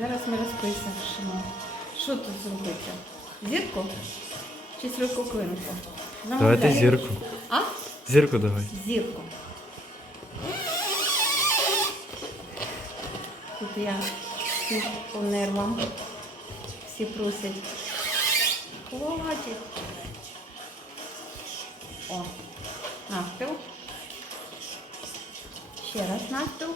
Зараз ми розпишемо. Що тут зробити? Зірку? Чи стрококлинку? Давайте зірку. А? Зірку давай. Зірку. Тут я всі по нервам. Всі просять. Хватить. О, навпіл. Ще раз навпіл.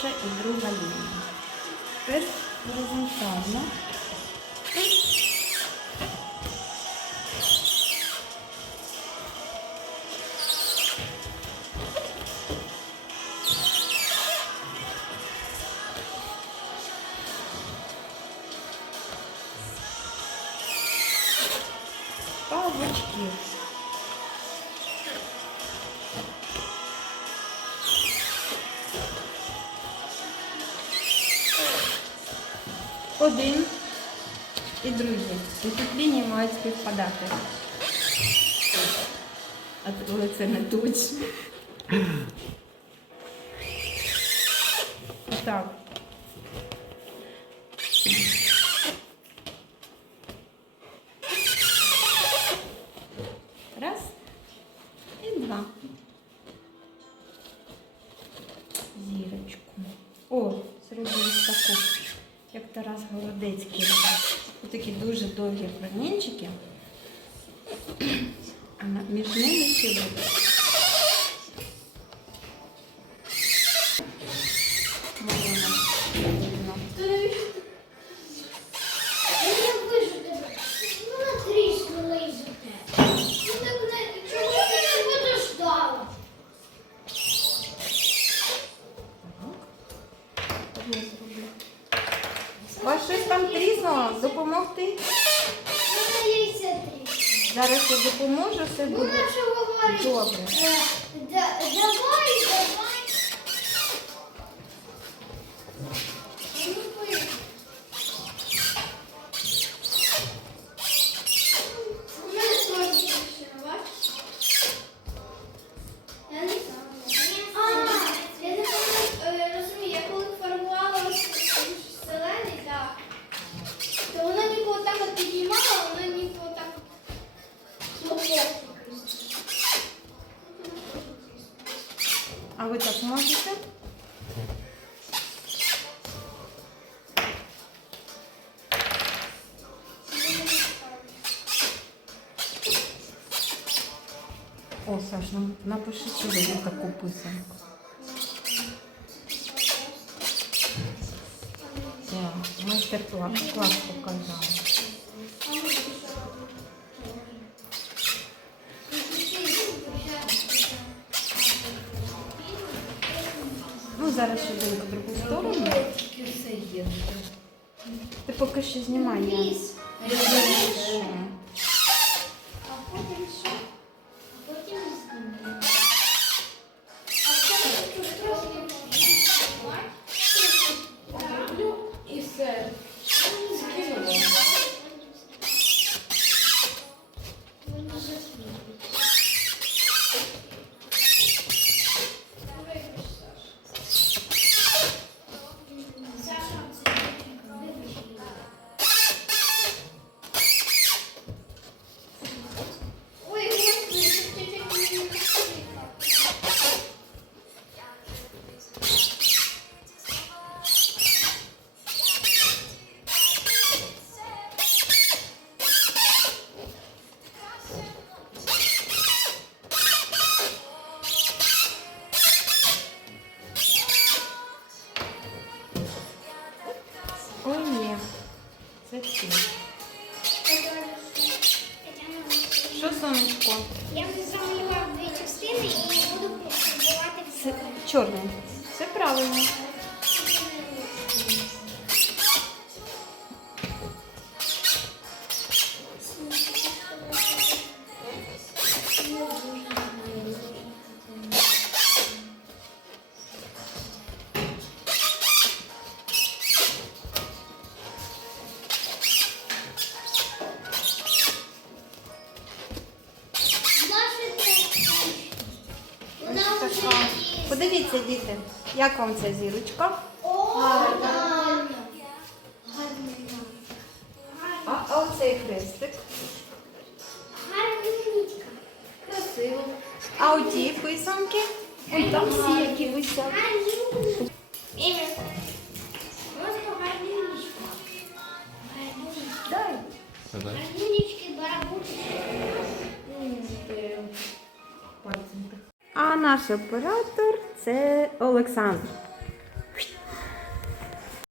Roxa e Druvalina. Presentando. Pavotkin. Один і другий. Лінії мають співпадати. А це не точно. Так. Раз і два. Дуже довгі промінчики. А між ними ще буде. Тріснуло? Допомогти? Зараз я допоможу, все буде добре. Е, Давай, давай. А ви так можете? О, Саш, напиши, чи ви таку писанку. Я майстер-клас клас показала. Ну, зараз ще в другу сторону. Ти поки що знімай. я Це. Що, сонечко? Я замалював дві частини і буду Це все. чорний. Все правильно. Подивіться, діти, як вам ця зірочка? Гарно. А, а оцей хрестик? Гарненька. Красиво. А оті писанки? Ой, там всі які висять. Просто гарненька. Дай. Гарненькі барабульки. А наш оператор це Олександр.